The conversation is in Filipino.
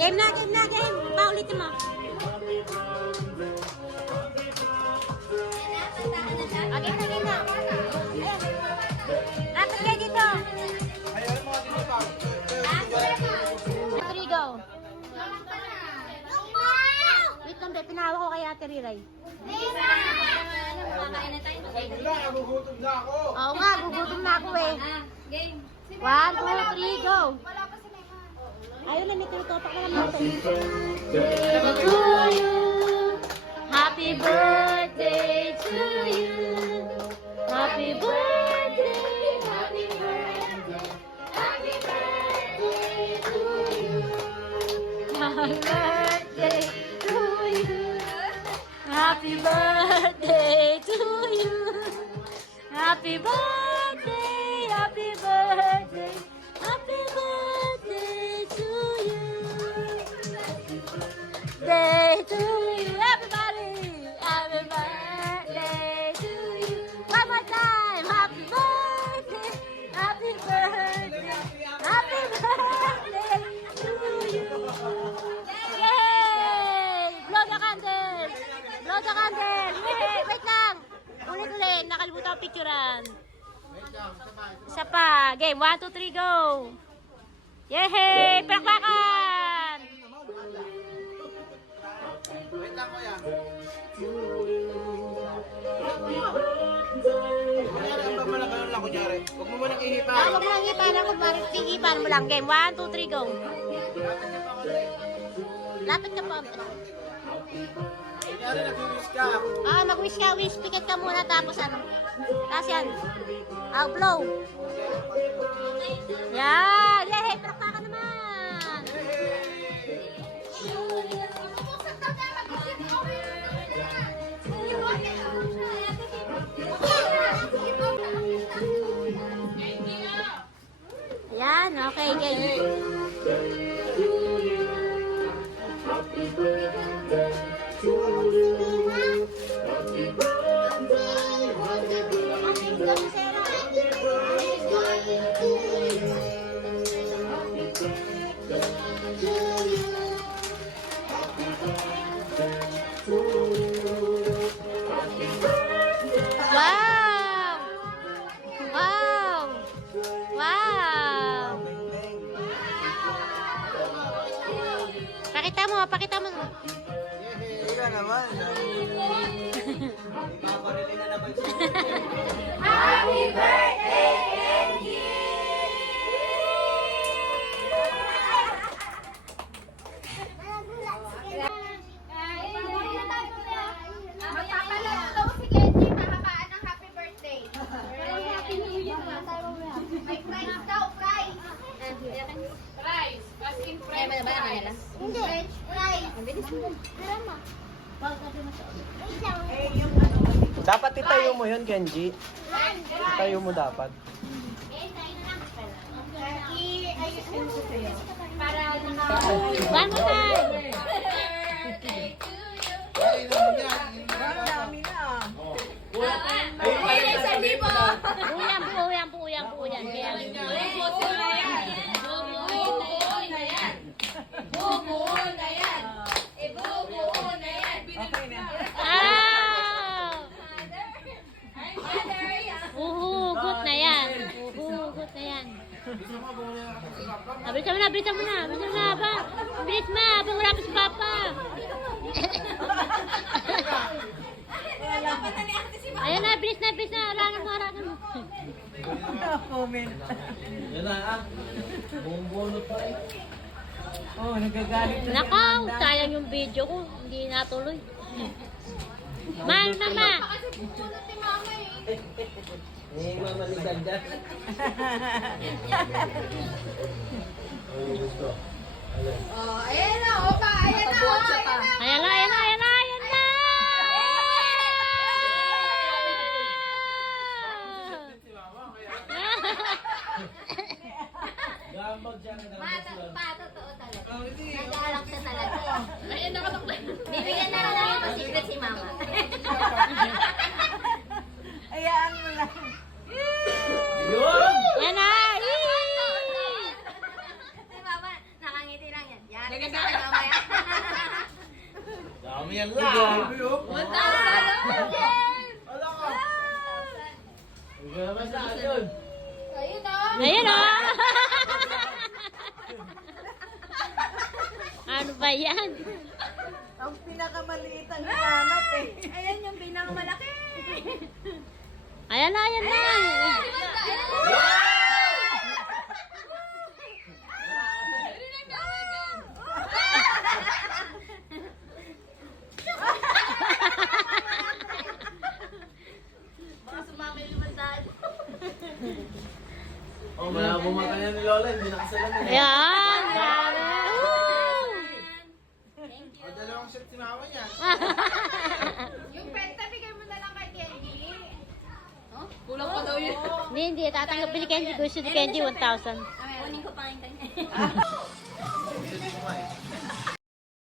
Game na, game na, game. Paulitin mo. Game na, game na. Dapat kayo dito. Three, go. Wait lang, be. Pinawa ko kay Ate Riray. Nagugutom na ako. Oo nga, gugutom na ako eh. 1, 2, 3, go. Ayaw lang, may tinutopak na naman ito. To you, happy birthday to you. Happy birthday, happy birthday, happy birthday to you. Happy birthday to you. Happy birthday to you. Happy birthday, happy birthday, happy birthday to you. Day to you, everybody. Happy birthday to you. One more time. Happy birthday, happy birthday, happy birthday to you. Yay! Blow the candle. Blow the candle. Yay! Wait lang. Ulit-ulit. Nakalimutan ang picturean. Isa pa. Game. 1, 2, 3, go. Yay! Palakpakan! Wait lang, kuya. Kunyari, ang pagmalakayon lang, kunyari. Huwag mo manang ihipan. Huwag mo lang ipan ako. Ipan mo lang. Game. 1, 2, 3, go. Lapit ka pa. Kunyari, nag-wish ka. Mag-wish ka. Wish. Picket ka muna. Tapos ano. Tapos yan. Blow. Yan. Yay! Palakpakan naman. Yan. Okay. Game. Wow! Wow! Wow! Pakita mo, pakita mo. Ika naman. Ipaparili na naman siya. Happy birthday, Kenji! Magpapalala daw si Kenji, mahapaan ng happy birthday. May prize daw, prize. Prize, as in French fries. Hindi. French fries. Drama. Dapat itayo mo yun, Kenji. Itayo mo dapat. I-ayos ko sa'yo. Para One more time. Buo yan. Kaya Uhugot na yan. Bilisan mo na. Ba? Bilis ma, habang wala pa si Papa. Ayan na, bilis na. Harangan mo. Comment. Yan na, buong-bunot pa eh. Oh, nagagalit na. Nakaw, sayang yung video ko. Hindi natuloy. Man, mama. Kasi pupunot ni mama eh. Eh, mamalisan dyan. Ano gusto? Oh, ayan na, opa. Ayan na, oh, ayan na. Ayan na, ayan na, ayan na, ayan na. Gambag siya na Totoo talaga. Nag-aalak siya talaga. Ayan, nakatakla. Bibigyan na lang namin ito secret si mama. Ayaan mo lang. Yun! Yan na. Si mama, nakangiti lang yan. Yan, kasi sa akin mamaya. Dami yan lang. 1,000! Wala ka. Huwag ka naman saan yun. Ayun na. Ayan o. Ano ba yan? Ang pinakamaliit ang hinanap eh. Ayan yung pinakamalaki. Ayan na, ayan na. Baka sumama yung 500. Oh, malabo mata niya ni Lola, hindi nakasalamin. Ayan. Grabe. Thank you. Dalawang shot si mama niya. Yung penta, bigay mo na lang kay Kenji. Oh? Kulang pa daw yun. Hindi, hindi. Tatanggapin ni Kenji. Gusto ni Kenji 1,000. Kunin ko pa yung kanya.